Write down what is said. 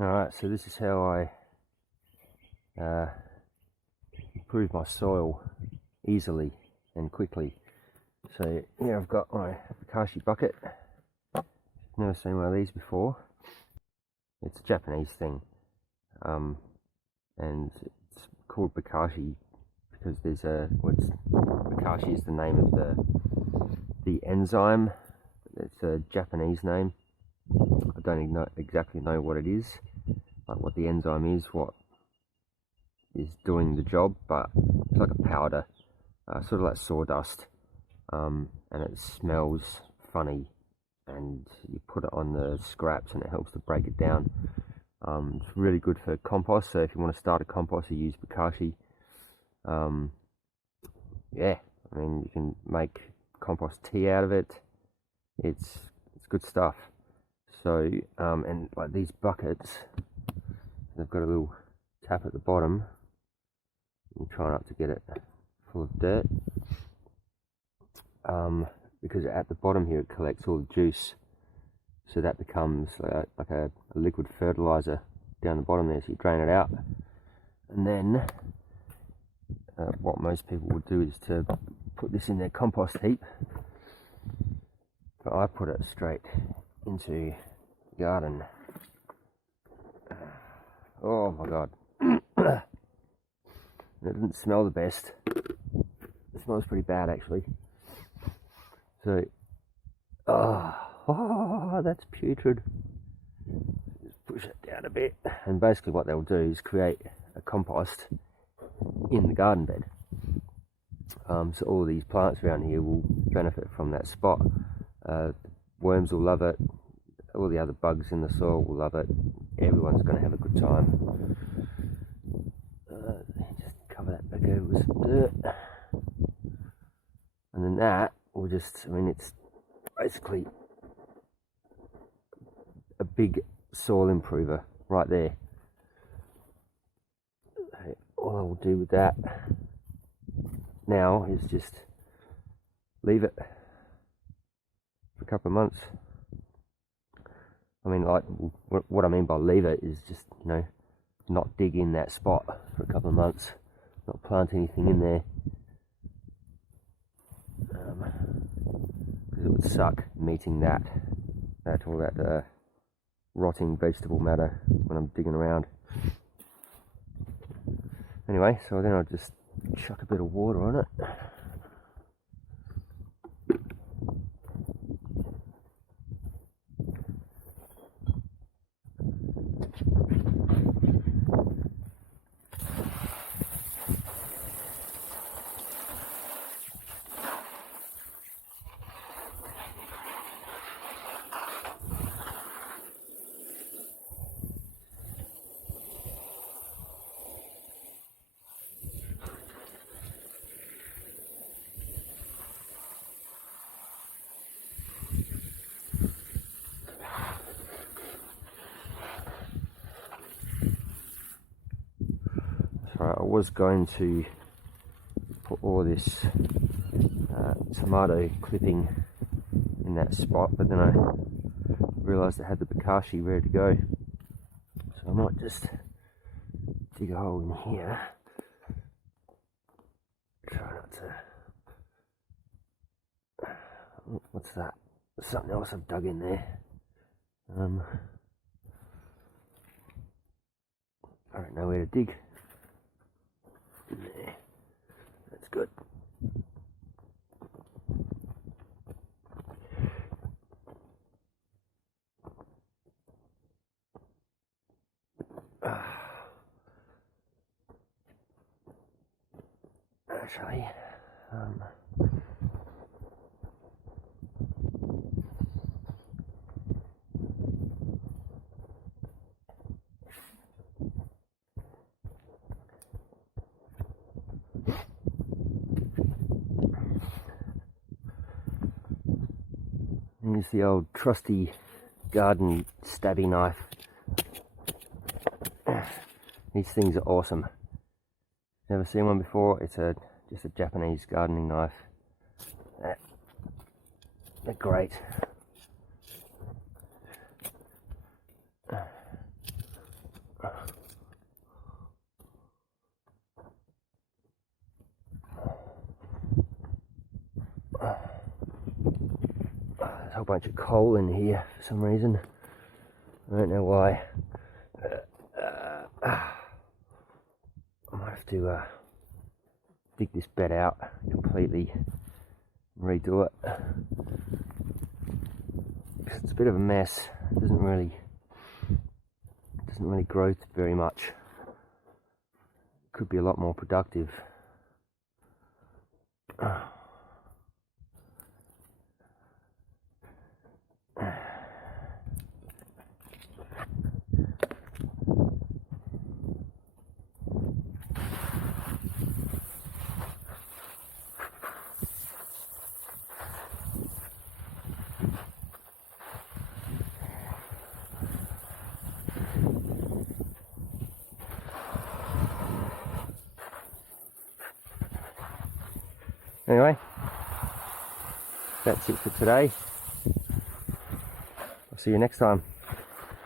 Alright, so this is how I improve my soil easily and quickly. So here I've got my Bokashi bucket. Never seen one of these before. It's a Japanese thing, and it's called Bokashi because there's Bokashi is the name of the enzyme. It's a Japanese name. I don't exactly know what it is, like what the enzyme is, what is doing the job, but it's like a powder, sort of like sawdust, and it smells funny, and you put it on the scraps and it helps to break it down. It's really good for compost, so if you want to start a compost, you use Bokashi. Yeah, I mean, you can make compost tea out of it. It's good stuff. So, and like these buckets, they've got a little tap at the bottom. You try not to get it full of dirt, because at the bottom here it collects all the juice, so that becomes like a liquid fertilizer down the bottom there. So you drain it out, and then what most people would do is to put this in their compost heap, but I put it straight into the garden. Oh my god. It doesn't smell the best. It smells pretty bad actually. So, oh, that's putrid. Just push it down a bit, and basically what they'll do is create a compost in the garden bed. So all these plants around here will benefit from that spot. Worms will love it. All the other bugs in the soil will love it. Everyone's going to have a good time. Just cover that back over with some dirt, and then that will just, I mean, it's basically a big soil improver right there. All I will do with that now is just leave it for a couple of months. I mean, like, what I mean by leave it is just, you know, not dig in that spot for a couple of months, not plant anything in there, because it would suck meeting all that rotting vegetable matter when I'm digging around. Anyway, so then I'll just chuck a bit of water on it. I was going to put all this tomato clipping in that spot, but then I realised I had the Bokashi ready to go, so I might just dig a hole in here. Try not to... What's that? There's something else I've dug in there. I don't know where to dig. There. That's good. Actually, use the old trusty garden stabby knife. These things are awesome. Never seen one before. It's just a Japanese gardening knife. They're great. whole bunch of coal in here for some reason. I don't know why. I might have to dig this bed out completely and redo it. It's a bit of a mess. It doesn't really grow very much. Could be a lot more productive. Anyway, that's it for today. I'll see you next time.